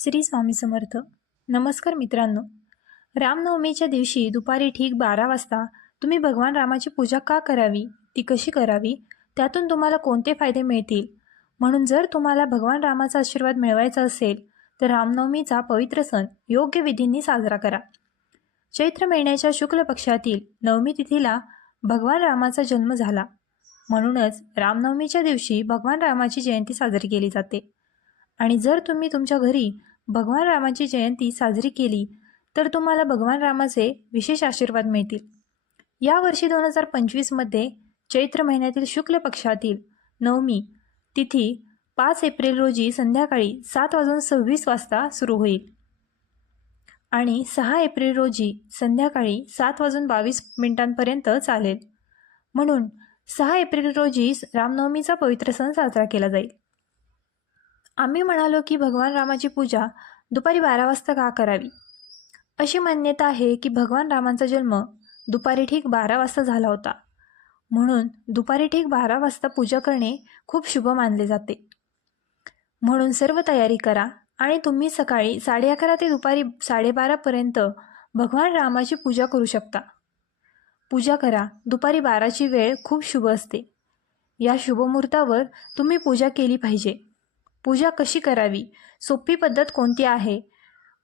श्री स्वामी समर्थ. नमस्कार मित्रांनो. रामनवमीच्या दिवशी दुपारी ठीक बारा वाजता तुम्ही भगवान रामाची पूजा का करावी? ती कशी करावी? त्यातून तुम्हाला कोणते फायदे मिळतील? म्हणून जर तुम्हाला भगवान रामाचा आशीर्वाद मिळवायचा असेल तर रामनवमीचा पवित्र सण योग्य विधींनी साजरा करा. चैत्र महिन्याच्या शुक्ल पक्षातील नवमी तिथीला भगवान रामाचा जन्म झाला. म्हणूनच रामनवमीच्या दिवशी भगवान रामाची जयंती साजरी केली जाते. आणि जर तुम्ही तुमच्या घरी भगवान रामाची जयंती साजरी केली तर तुम्हाला भगवान रामाचे विशेष आशीर्वाद मिळतील. यावर्षी दोन हजार पंचवीसमध्ये चैत्र महिन्यातील शुक्ल पक्षातील नवमी तिथी पाच एप्रिल रोजी संध्याकाळी सात वाजून सव्वीस वाजता सुरू होईल. आणि सहा एप्रिल रोजी संध्याकाळी सात वाजून बावीस मिनिटांपर्यंत चालेल. म्हणून सहा एप्रिल रोजी रामनवमीचा पवित्र सण साजरा केला जाईल. आम्ही म्हणालो की भगवान रामाची पूजा दुपारी बारा वाजता का करावी? अशी मान्यता आहे की भगवान रामांचा जन्म दुपारी ठीक बारा वाजता झाला होता. म्हणून दुपारी ठीक बारा वाजता पूजा करणे खूप शुभ मानले जाते. म्हणून सर्व तयारी करा आणि तुम्ही सकाळी साडे अकरा ते दुपारी साडेबारापर्यंत भगवान रामाची पूजा करू शकता. पूजा करा. दुपारी बाराची वेळ खूप शुभ असते. या शुभमुहूर्तावर तुम्ही पूजा केली पाहिजे. पूजा कशी करावी? सोपी पद्धत कोणती आहे?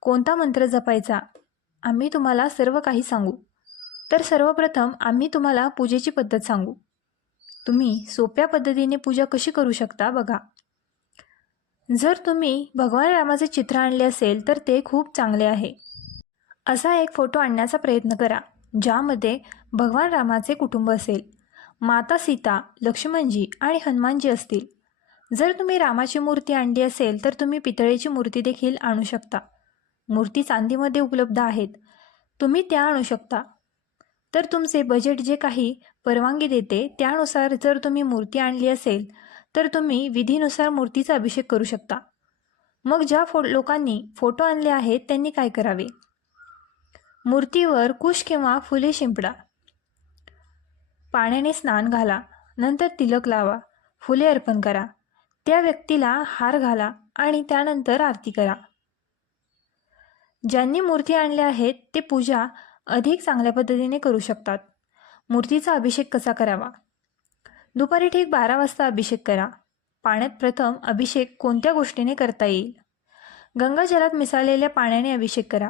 कोणता मंत्र जपायचा? आम्ही तुम्हाला सर्व काही सांगू. तर सर्वप्रथम आम्ही तुम्हाला पूजेची पद्धत सांगू. तुम्ही सोप्या पद्धतीने पूजा कशी करू शकता बघा. जर तुम्ही भगवान रामाचे चित्र आणले असेल तर ते खूप चांगले आहे. असा एक फोटो आणण्याचा प्रयत्न करा ज्यामध्ये भगवान रामाचे कुटुंब असेल. माता सीता लक्ष्मणजी आणि हनुमानजी असतील. जर तुम्ही रामाची मूर्ती आणली असेल तर तुम्ही पितळेची मूर्ती देखील आणू शकता. मूर्ती चांदीमध्ये उपलब्ध आहेत. तुम्ही त्या आणू शकता. तर तुमचे बजेट जे काही परवानगी देते त्यानुसार जर तुम्ही मूर्ती आणली असेल तर तुम्ही विधीनुसार मूर्तीचा अभिषेक करू शकता. मग ज्या फो लोकांनी फोटो आणले आहेत त्यांनी काय करावे? मूर्तीवर कुश किंवा फुले शिंपडा. पाण्याने स्नान घाला. नंतर तिलक लावा. फुले अर्पण करा. त्या व्यक्तीला हार घाला आणि त्यानंतर आरती करा. ज्यांनी मूर्ती आणल्या आहेत ते पूजा अधिक चांगल्या पद्धतीने करू शकतात. मूर्तीचा अभिषेक कसा करावा? दुपारी ठीक बारा वाजता अभिषेक करा. पाण्यात प्रथम अभिषेक कोणत्या गोष्टीने करता येईल? गंगाजलात मिसळलेल्या पाण्याने अभिषेक करा.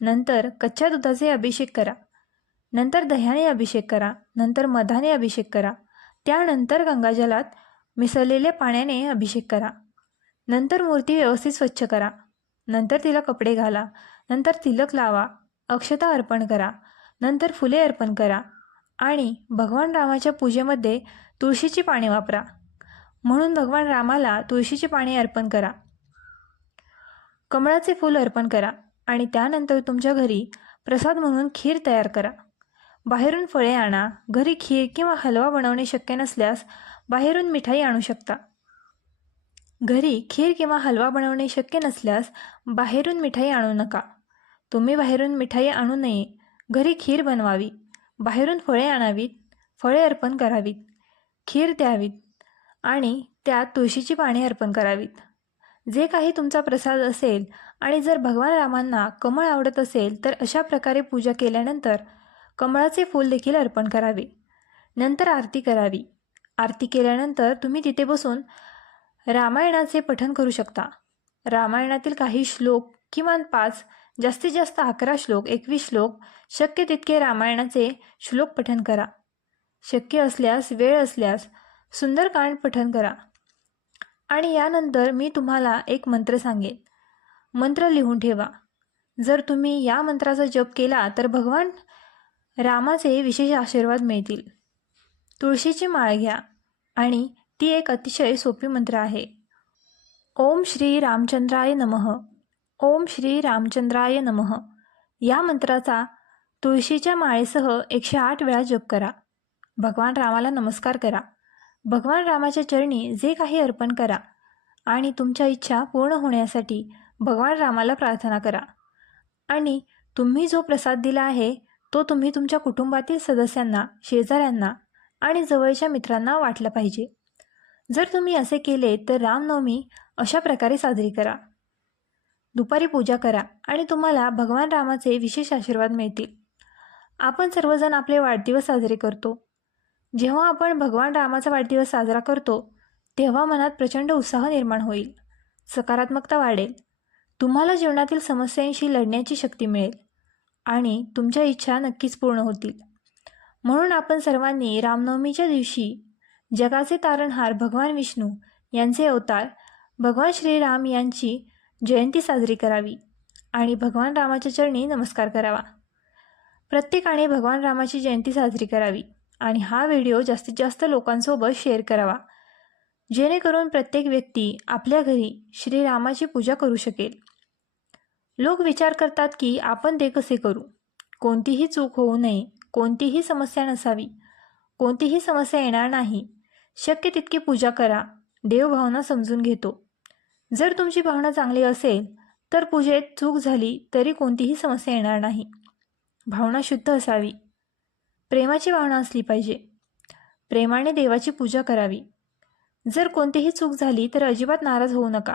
नंतर कच्च्या दुधाचे अभिषेक करा. नंतर दह्याने अभिषेक करा. नंतर मधाने अभिषेक करा. त्यानंतर गंगाजलात मिसळलेल्या पाण्याने अभिषेक करा. नंतर मूर्ती व्यवस्थित स्वच्छ करा. नंतर तिला कपडे घाला. नंतर तिलक लावा. अक्षता अर्पण करा. नंतर फुले अर्पण करा. आणि भगवान रामाच्या पूजेमध्ये तुळशीची पाने वापरा. म्हणून भगवान रामाला तुळशीची पाने अर्पण करा. कमळाचे फूल अर्पण करा. आणि त्यानंतर तुमच्या घरी प्रसाद म्हणून खीर तयार करा. बाहेरून फळे आणा घरी खीर किंवा हलवा बनवणे शक्य नसल्यास बाहेरून मिठाई आणू शकता. घरी खीर किंवा हलवा बनवणे शक्य नसल्यास बाहेरून मिठाई आणू नका. तुम्ही बाहेरून मिठाई आणू नये. घरी खीर बनवावी. बाहेरून फळे आणावीत. फळे अर्पण करावीत. खीर द्यावीत. आणि त्यात तुळशीची पाने अर्पण करावीत. जे काही तुमचा प्रसाद असेल आणि जर भगवान रामांना कमळ आवडत असेल तर अशा प्रकारे पूजा केल्यानंतर कमळाचे फूल देखील अर्पण करावे. नंतर आरती करावी. आरती केल्यानंतर तुम्ही तिथे बसून रामायणाचे पठण करू शकता. रामायणातील काही श्लोक किमान पाच जास्तीत जास्त अकरा श्लोक एकवीस श्लोक शक्य तितके रामायणाचे श्लोक पठण करा. शक्य असल्यास वेळ असल्यास सुंदरकांड पठण करा. आणि यानंतर मी तुम्हाला एक मंत्र सांगेन. मंत्र लिहून ठेवा. जर तुम्ही या मंत्राचा जप केला तर भगवान रामाचे विशेष आशीर्वाद मिळतील. तुळशीची माळ घ्या आणि ती एक अतिशय सोपी मंत्र आहे. ओम श्री रामचंद्राय नमः. ओम श्री रामचंद्राय नमः. या मंत्राचा तुळशीच्या माळेसह एकशे आठ वेळा जप करा. भगवान रामाला नमस्कार करा. भगवान रामाच्या चरणी जे काही अर्पण करा आणि तुमच्या इच्छा पूर्ण होण्यासाठी भगवान रामाला प्रार्थना करा. आणि तुम्ही जो प्रसाद दिला आहे तो तुम्ही तुमच्या कुटुंबातील सदस्यांना शेजाऱ्यांना आणि जवळच्या मित्रांना वाटलं पाहिजे. जर तुम्ही असे केले तर रामनवमी अशा प्रकारे साजरी करा. दुपारी पूजा करा आणि तुम्हाला भगवान रामाचे विशेष आशीर्वाद मिळतील. आपण सर्वजण आपले वाढदिवस साजरे करतो. जेव्हा आपण भगवान रामाचा वाढदिवस साजरा करतो तेव्हा मनात प्रचंड उत्साह निर्माण होईल. सकारात्मकता वाढेल. तुम्हाला जीवनातील समस्यांशी लढण्याची शक्ती मिळेल. आणि तुमच्या इच्छा नक्कीच पूर्ण होतील. म्हणून आपण सर्वांनी रामनवमीच्या दिवशी जगाचे तारणहार भगवान विष्णू यांचे अवतार भगवान श्रीराम यांची जयंती साजरी करावी आणि भगवान रामाच्या चरणी नमस्कार करावा. प्रत्येकाने भगवान रामाची जयंती साजरी करावी आणि हा व्हिडिओ जास्तीत जास्त लोकांसोबत शेअर करावा. जेणेकरून प्रत्येक व्यक्ती आपल्या घरी श्रीरामाची पूजा करू शकेल. लोक विचार करतात की आपण ते कसे करू? कोणतीही चूक होऊ नये कोणतीही समस्या नसावी कोणतीही समस्या येणार नाही. शक्य तितकी पूजा करा देवभावना समजून घेतो. जर तुमची भावना चांगली असेल तर पूजेत चूक झाली तरी कोणतीही समस्या येणार नाही. भावना शुद्ध असावी. प्रेमाची भावना असली पाहिजे. प्रेमाने देवाची पूजा करावी. जर कोणतीही चूक झाली तर अजिबात नाराज होऊ नका.